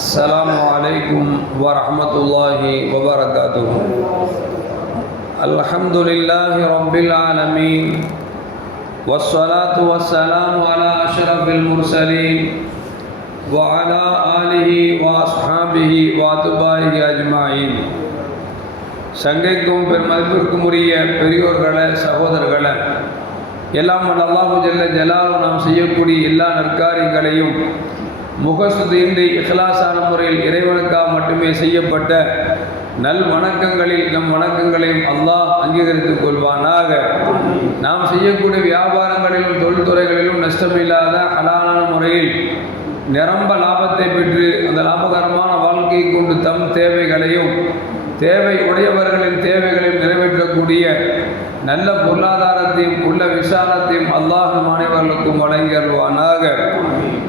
السلام عليكم ورحمة الله وبركاته الحمد لله رب العالمين والصلاة والسلام على أشرف المرسلين وعلى آله وأصحابه وأتباعه أجمعين சங்கைக்கும் பெருமதிப்பிற்கும் உரிய பெரியோர்களே சகோதரர்களே எல்லாம் வல்ல அல்லாஹு ஜல்ல ஜலாலும் நாம் செய்யக்கூடிய எல்லா நற்காரியங்களையும் முகசுதியின்றி இஹ்லாசான முறையில் இறைவனுக்காக மட்டுமே செய்யப்பட்ட நல் வணக்கங்களில் நம் வணக்கங்களையும் அல்லாஹ் அங்கீகரித்துக் கொள்வானாக. நாம் செய்யக்கூடிய வியாபாரங்களிலும் தொழில்துறைகளிலும் நஷ்டமில்லாத ஹலாலான முறையில் நிரம்ப லாபத்தை பெற்று அந்த லாபகரமான வாழ்க்கையை கொண்டு தம் தேவைகளையும் தேவை உடையவர்களின் தேவைகளையும் நிறைவேற்றக்கூடிய நல்ல பொருளாதாரத்தையும் உள்ள விசாலத்தையும் அல்லாஹ் மாணவர்களுக்கும் வழங்கி அருள்வானாக.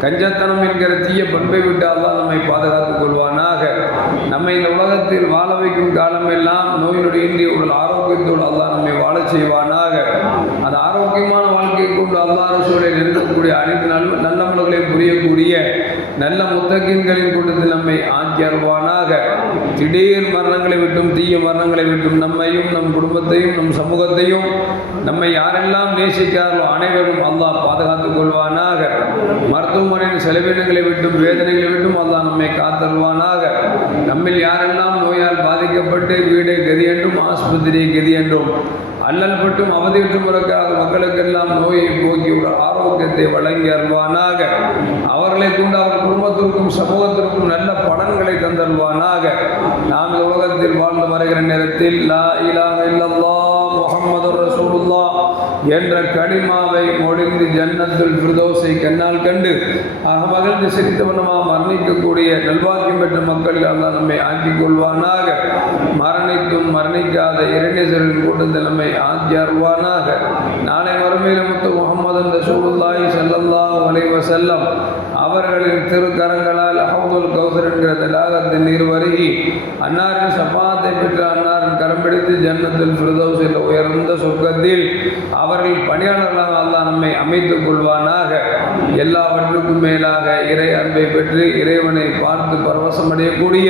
கஞ்சத்தனம் என்கிற தீய பண்பை விட்டு அல்லாஹ் நம்மை பாதுகாத்துக் கொள்வானாக. நம்மை இந்த உலகத்தில் வாழ வைக்கும் காலமெல்லாம் நோயினுடைய இன்றி உடல் ஆரோக்கியத்தோடு அல்லாஹ் நம்மை வாழச் செய்வானாக. அந்த ஆரோக்கியமான வாழ்க்கையை கொண்டு அல்லாஹ் ரசூலை இருக்கக்கூடிய அனைத்து நல்ல நல்லவர்களையும் புரியக்கூடிய நல்ல முத்தகின்களின் கூட்டத்தில் நம்மை ஆக்கியருவானாக திடீர் மரணங்களை விட்டும் தீய மரணங்களை விட்டும் நம்மையும் நம் குடும்பத்தையும் நம் சமூகத்தையும் நம்மை யாரெல்லாம் நேசிக்கிறார்களோ அனைவரும் அல்லாஹ் பாதுகாத்துக் கொள்வானாக. மருத்துவமனையின் செலவினங்களை விட்டும் வேதனைகளை விட்டும் அல்லாஹ் நம்மை காத்தருவானாக நம்மில் யாரெல்லாம் நோயால் பாதிக்கப்பட்டு வீடு கதி என்றும் ஆஸ்பத்திரியை கதி என்றும் அல்லல் பட்டும் அவதியுற்றும் மக்கள் மக்களுக்கெல்லாம் நோயை போக்கி ஒரு ஆரோக்கியத்தை வழங்கி அருள்வானாக. அவர்களை கொண்டு அவர் குடும்பத்திற்கும் சமூகத்திற்கும் நல்ல பலன்களை தந்தருவானாக நாம் உலகத்தில் வாழ்ந்து வருகிற நேரத்தில் லா இலாஹ இல்லல்லாஹ் முஹம்மது ரசூலுல்லாஹ் என்ற கனிமாவை முடிந்து ஜன்னத்தில் பிரதோசை கண்ணால் கண்டு அகமகிழ்ந்து சிரித்தவனமாக மரணிக்கக்கூடிய நல்வாக்கியம் பெற்ற மக்கள் அல்லாஹ் நம்மை ஆக்கிக் கொள்வானாக. மரணித்தும் மரணிக்காத இரண்டேசரின் கூட்டத்தில் நம்மை ஆக்கி அருவானாக நாளை மறுமையில் முத்து முகமது ரசூலுல்லாஹி செல்லல்லா அலைஹி வஸல்லம் அவர்களின் திருக்கரங்களால் அஹமதுல் கௌசர் என்கிற தலாகத்தின் நீர் வருகி அன்னாரின் சபாத்தை பெற்ற அன்னாரின் கரம் பிடித்து ஜன்னத்தில் ஃபிரதௌஸில் உயர்ந்த சொர்க்கத்தில் அவர்கள் பணியாளர்களாக அல்லாஹ் நம்மை அமைத்துக் கொள்வானாக. எல்லாவற்றுக்கும் மேலாக இறை அன்பை பெற்று இறைவனை பார்த்து பரவசமடையக்கூடிய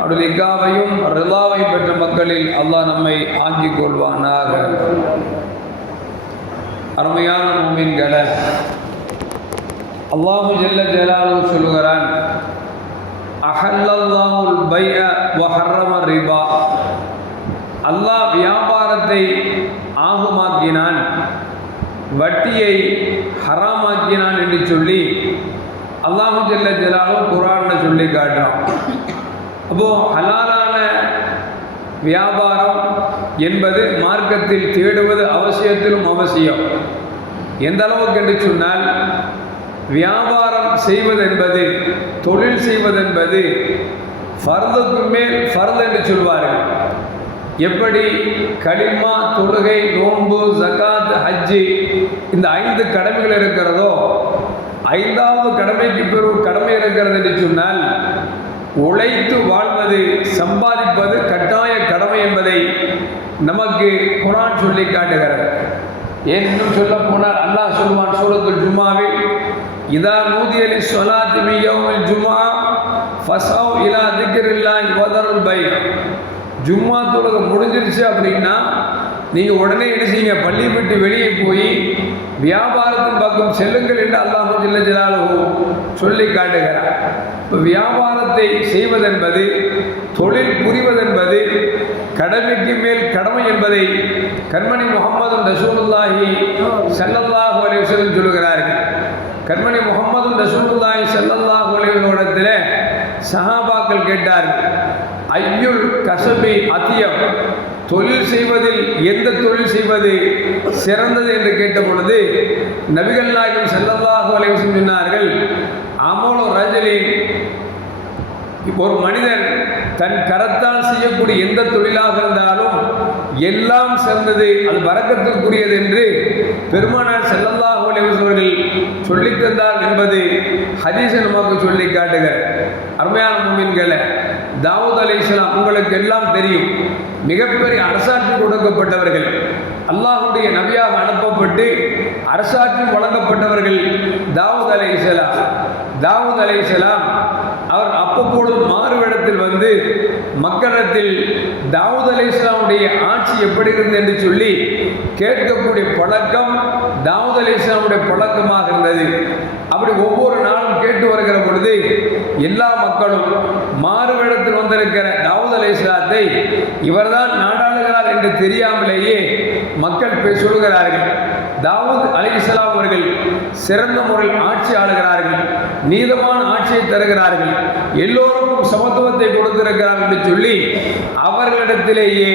அவருடைய இக்காவையும் ரிலாவை பெற்ற மக்களில் அல்லாஹ் நம்மை ஆக்கிக் கொள்வானாக. அருமையான மூமின்களை அல்லாஹு ஜெல்ல ஜலாலு சொல்லுகிறான் அஹல்லல்லாஹுல் பைய வஹர்ரம ரிபா. அல்லாஹ் வியாபாரத்தை ஆகுமாக்கினான் வட்டியை அப்படி சொல்லி அல்லாஹு ஜல்ல ஜலாலு குரான்னு சொல்லி காட்டுறான். அப்போ ஹலாலான வியாபாரம் என்பது மார்க்கத்தில் தேடுவது அவசியத்திலும் அவசியம். எந்த அளவுக்கு என்று சொன்னால் வியாபாரம் செய்வதென்பது தொழில் செய்வதென்பது ஃபர்துக்கு மேல் ஃபர்து என்று சொல்வார்கள். எப்படி? களிமா தொழுகை நோன்பு ஜகாத் ஹஜ்ஜி இந்த ஐந்து கடமைகள் இருக்கிறதோ ஐந்தாவது கடமைக்கு பிறகு கடமை இருக்கிறது என்று சொன்னால் உழைத்து வாழ்வது சம்பாதிப்பது கட்டாய கடமை என்பதை நமக்கு குரான் சொல்லி காட்டுகிறது. ஏன் சொல்ல போனால் அல்லாஹ் சொல்வான் சூரத்துல் ஜும்மாவில் இதா நூதியலி சொலாத் மிகவும் ஜும்மா ஃபசாவ் இலா திக்கிரில்லா வதருல் பை ஜும்மா தொழுகை முடிஞ்சிருச்சு அப்படின்னா நீங்கள் உடனே என்ன செய்யுங்க? பள்ளி விட்டு வெளியே போய் வியாபாரத்தின் பக்கம் செல்லுங்கள் என்று அல்லாஹ் ஜில்ல ஜலாலு சொல்லி காட்டுகிறார். இப்போ வியாபாரத்தை செய்வதென்பது தொழில் புரிவதென்பது கடமைக்கு மேல் கடமை என்பதை கண்மணி முகமது ரசூலுல்லாஹி செல்லல்லாஹு அலைவசம் சொல்லுகிறார்கள். கண்மணி முகமது ரசூலுல்லாஹி செல்லல்லாஹு அலைவசத்தில் சஹாபாக்கள் கேட்டார்கள் ஐயுள் கசபி அத்தியம் தொழில் செய்வதில் எந்த தொழில் செய்வது சிறந்தது? என்று கேட்ட பொழுது நபிகள் நாயகம் செல்லல்லாஹு அலைவசம் சொன்னார்கள் அமோலோ ரஜலின் ஒரு மனிதன் தன் கரத்தால் செய்யக்கூடிய எந்த தொழிலாக இருந்தாலும் எல்லாம் சிறந்தது அது வரக்கத்திற்குரியது என்று பெருமானார் செல்லல்லாஹு அவர்கள் சொல்லித்தந்தார் என்பது ஹதீஸ் நமக்கு சொல்லி காட்டுகிறார். அருமையான மூமின்களை தாவூத் அலி இஸ்லாம் உங்களுக்கு எல்லாம் தெரியும் மிகப்பெரிய அரசாட்சி கொடுக்கப்பட்டவர்கள். அல்லாஹுடைய நபியாக அனுப்பப்பட்டு அரசாட்சி வழங்கப்பட்டவர்கள் தாவூத் அலை இஸ்லாம் தாவூத் அலை இஸ்லாம் அவர் அப்பப்பொழுது மாறுவிடத்தில் வந்து மக்களிடத்தில் தாவூத் அலி இஸ்லாமுடைய ஆட்சி எப்படி இருந்தது என்று சொல்லி கேட்கக்கூடிய பழக்கம் தாவூத் அலி இஸ்லாமுடைய பழக்கமாக இருந்தது. அப்படி ஒவ்வொரு நாளும் கேட்டு வருகிற பொழுது எல்லா மக்களும் மாறுவிடத்தில் வந்திருக்கிற தாவூத் அலி இஸ்லாத்தை இவர்தான் நாடாளுகிறார் என்று தெரியாமலேயே மக்கள் சொல்கிறார்கள் தாவூத் அலி இஸ்லாம் அவர்கள் சிறந்த முறையில் ஆட்சி ஆளுகிறார்கள். நீதமான ஆட்சியை தருகிறார்கள். எல்லோருக்கும் சமத்துவத்தை கொடுத்திருக்கிறார்கள் என்று சொல்லி அவர்களிடத்திலேயே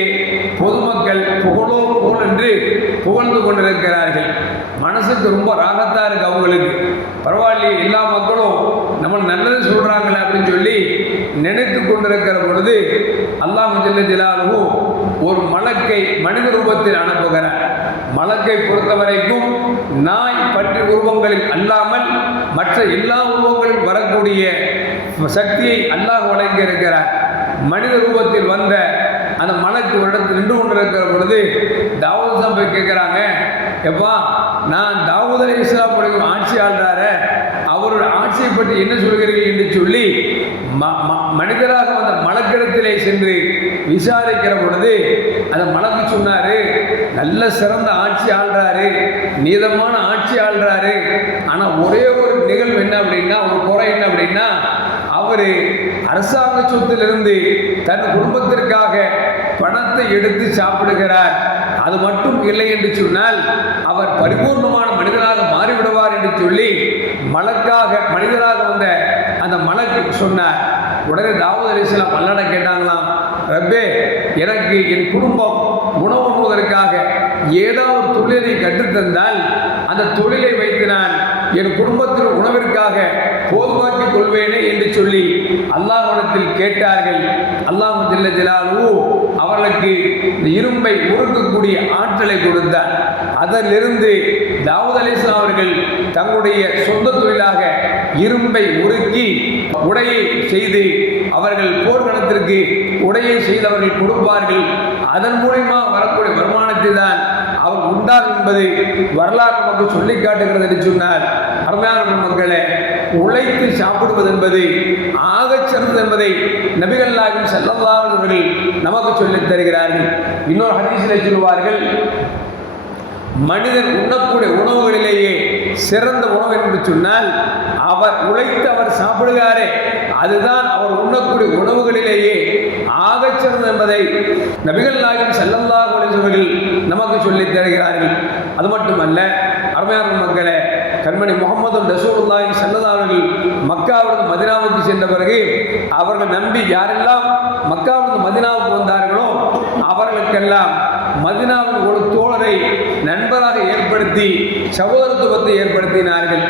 பொதுமக்கள் புகழோ புகழ் என்று புகழ்ந்து கொண்டிருக்கிறார்கள். மனசுக்கு ரொம்ப ராகத்தா இருக்கு அவங்களுக்கு. பரவாயில்லையே எல்லா மக்களும் நம்ம நல்லது சொல்றாங்களே அப்படின்னு சொல்லி நினைத்து கொண்டிருக்கிற பொழுது அல்லாஹ் ஜில்ல ஜலாலுஹு ஒரு மலக்கை மனித ரூபத்தில் அனுப்புகிறார். மலக்கை பொறுத்த வரைக்கும் நாய் பற்றி உருவங்களில் அல்லாமல் மற்ற எல்லா உருவங்களில் வரக்கூடிய சக்தியை அல்லாஹ் வழங்கி இருக்கிறார். மனித ரூபத்தில் வந்த அந்த மலக்கு ஒரு இடத்தில் நின்று கொண்டிருக்கிற பொழுது தாவூத் சம்பவம் கேட்குறாங்க எப்பா நான் தாவூத் அலி இஸ்லாமுடைய ஆட்சி ஆள்றாரு அவரோட ஆட்சியை பற்றி என்ன சொல்கிறீர்கள் என்று சொல்லி ம- ம- மனிதராக வந்த மலக்கிடத்திலே சென்று விசாரிக்கிற பொழுது அந்த மலக்கு சொன்னார் நல்ல சிறந்த ஆட்சி ஆள்றாரு நீதமான ஆட்சி ஆள்றாரு ஆனால் ஒரே ஒரு நிகழ்வு என்ன அப்படின்னா ஒரு குறை என்ன அப்படின்னா அவர் அரசாங்க சொத்திலிருந்து தன் குடும்பத்திற்காக பணத்தை எடுத்து சாப்பிடுகிறார். அது மட்டும் இல்லை என்று சொன்னால் அவர் பரிபூர்ணமான மனிதனாக மாறிவிடுவார் என்று சொல்லி மலக்காக மனிதராக வந்த அந்த மலக்கு சொன்னார். உடனே தாவூத் அலிஸ்லாம் அல்லாட கேட்டாங்களாம் ரப்பே எனக்கு என் குடும்பம் உணவு உண்ணுவதற்காக ஏதாவது ஒரு தொழிலை கற்றுத்தந்தால் அந்த தொழிலை வைத்து நான் என் குடும்பத்தின் உணவிற்காக போதுமாக்கிக் கொள்வேனே என்று சொல்லி அல்லாஹிடத்தில் கேட்டார்கள். அல்லாஹு ஜல்ல ஜலாலு அவர்களுக்கு இந்த இரும்பை உருக்கக்கூடிய ஆற்றலை கொடுத்தார். அதிலிருந்து தாவூத் அலிஸ்லாம் அவர்கள் தங்களுடைய சொந்த தொழிலாக இரும்பை உருக்கி உடையை செய்து அவர்கள் போர்க்களத்திற்கு உடையை செய்து அவர்கள் கொடுப்பார்கள். அதன் மூலிமா வரக்கூடிய வருமானத்தை தான் வந்தார் என்பதை வரலாறு நமக்கு சொல்லி காட்டுகிறது என்று சொன்னார் அருமையான மக்களே உழைத்து சாப்பிடுவது என்பது ஆகச் சிறந்தது என்பதை நபிகள் நாயகம் அவர்கள் நமக்கு சொல்லித் தருகிறார்கள். இன்னொரு ஹதீஸிலே சொல்வார்கள் மனிதன் உண்ணக்கூடிய உணவுகளிலேயே சிறந்த உணவு என்று சொன்னால் அவர் உழைத்து அவர் சாப்பிடுகிறாரே அதுதான் அவர் உண்ணக்கூடிய உணவுகளிலேயே ஆகச் சிறந்தது என்பதை நபிகள் நாயகம் ஸல்லல்லாஹு அவர்கள் நமக்கு சொல்லித் தருகிறார்கள். அது மட்டுமல்ல அருமையான மக்களே கண்மணி முகமது ரசூலுல்லாஹி ஸல்லல்லாஹு அவர்கள் மக்காவிலிருந்து மதினாவுக்கு சென்ற பிறகு அவர்கள் நம்பி யாரெல்லாம் மக்காவிலிருந்து மதினாவுக்கு வந்தார்களோ அவர்களுக்கெல்லாம் மதினாவின் ஒரு தோழரை நண்பராக ஏற்படுத்தி சகோதரத்துவத்தை ஏற்படுத்தினார்கள்.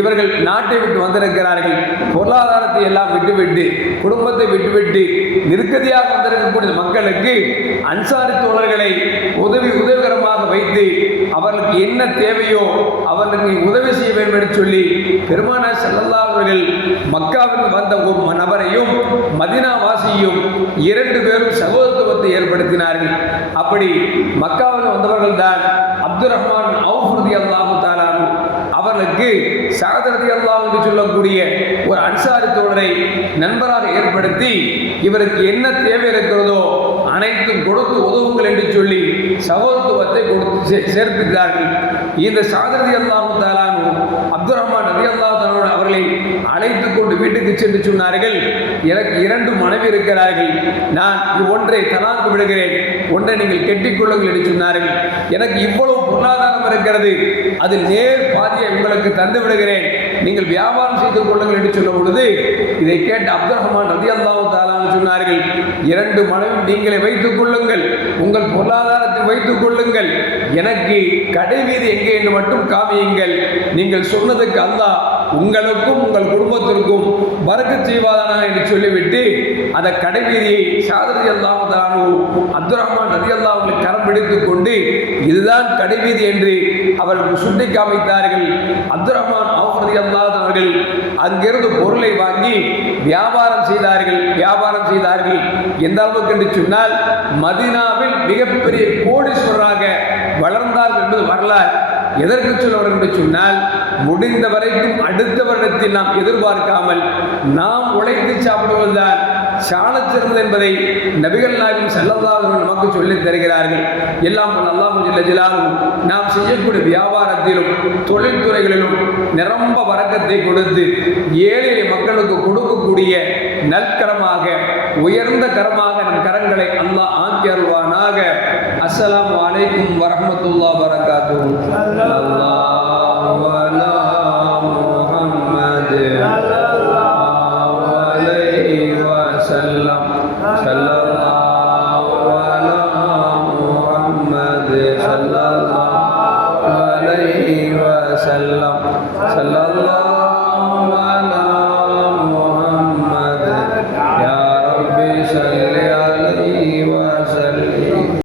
இவர்கள் நாட்டை விட்டு வந்திருக்கிறார்கள். பொருளாதாரத்தை எல்லாம் விட்டுவிட்டு குடும்பத்தை விட்டுவிட்டு நிருக்கதியாக வந்திருக்கக்கூடிய மக்களுக்கு அன்சாரி தோழர்களை உதவி உதவிகரமாக வைத்து அவர்களுக்கு என்ன தேவையோ அவர்களுக்கு உதவி செய்ய வேண்டும் என்று சொல்லி பெருமான ஸல்லல்லாஹு அவர்கள் மக்காவிற்கு வந்த ஒரு நபரையும் மதினா வாசியும் இரண்டு பேரும் சகோதரத்துவத்தை ஏற்படுத்தினார்கள். அப்படி மக்காவில் வந்தவர்கள் தான் அப்துல் ரஹ்மான் அவுஃபுரதி அல்லாஹு தாலானு அவர்களுக்கு சகதரதி அல்லாஹ் என்று சொல்லக்கூடிய ஒரு அன்சாரி தோழரை நண்பராக ஏற்படுத்தி இவருக்கு என்ன தேவை இருக்கிறதோ அனைத்தும் கொடுத்து உதவுங்கள் என்று சொல்லி சகோதரத்துவத்தை கொடுத்து சேர்ப்பித்தார்கள். இந்த சகதரதி அல்லாஹு தாலானு அப்துல் ரஹ்மான் ரதி அல்லாஹ் அவர்களை அழைத்து கொண்டு வீட்டுக்கு சென்று சொன்னார்கள். எனக்கு இரண்டு மனைவி இருக்கிறார்கள். நான் ஒன்றை தலாக்கு விடுகிறேன். ஒன்றை நீங்கள் கெட்டிக்கொள்ளுங்கள் என்று சொன்னார்கள். எனக்கு இவ்வளவு பொருளாதாரம் இருக்கிறது. அதில் நேர் பாதியை உங்களுக்கு தந்து விடுகிறேன். நீங்கள் வியாபாரம் செய்து கொள்ளுங்கள் என்று சொல்லும் பொழுது இதை கேட்ட அப்துல் ரஹ்மான் ரதி அல்லாவும் தாலான்னு சொன்னார்கள் இரண்டு மனைவி நீங்களே வைத்துக் கொள்ளுங்கள். உங்கள் பொருளாதாரத்தை வைத்துக் கொள்ளுங்கள். எனக்கு கடை வீதி எங்கே என்று மட்டும் காமியுங்கள். நீங்கள் சொன்னதுக்கு அல்லாஹ் உங்களுக்கும் உங்கள் குடும்பத்திற்கும் பறக்கச் செய்வாதானா என்று சொல்லிவிட்டு அந்த கடைவீதியை சாதரி அல்லாமதானு அப்துல் ரஹ்மான் ரதி கரம் பிடித்து கொண்டு இதுதான் கடைவீதி என்று அவர்கள் சுட்டி காமித்தார்கள். அப்துல் ரஹ்மான் அவுஃப் அங்கிருந்து பொருளை வாங்கி வியாபாரம் செய்தார்கள். வியாபாரம் செய்தார்கள். எந்த அளவுக்கு என்று சொன்னால் மதீனாவில் மிகப்பெரிய கோடீஸ்வரராக வளர்ந்தார்கள் என்பது வரலாறு. எதற்கு சொல்லுவார் என்று சொன்னால் முடிந்த வரைக்கும் அடுத்த வருடத்தில் நாம் எதிர்பார்க்காமல் நாம் உழைத்து சாப்பிடுவதுதான் சாலச் சிறந்தது என்பதை நபிகள் நாயகம் செல்லல்லாதவர்கள் நமக்கு சொல்லித் தருகிறார்கள். எல்லாம் அல்லாஹ் ஜல்ல நாம் செய்யக்கூடிய வியாபாரத்திலும் தொழில்துறைகளிலும் நிரம்ப வரக்கத்தை கொடுத்து ஏழை மக்களுக்கு கொடுக்கக்கூடிய நற்கரமாக உயர்ந்த கரமாக நம் கரங்களை அல்லாஹ் ஆக்கி அருள்வானாக. அஸ்ஸலாமு அலைக்கும் வரஹ்மத்துல்லாஹ் வரகாத்து அல்லாஹ் அலா முஹம்மது. ஸல்லல்லாஹு அலைஹி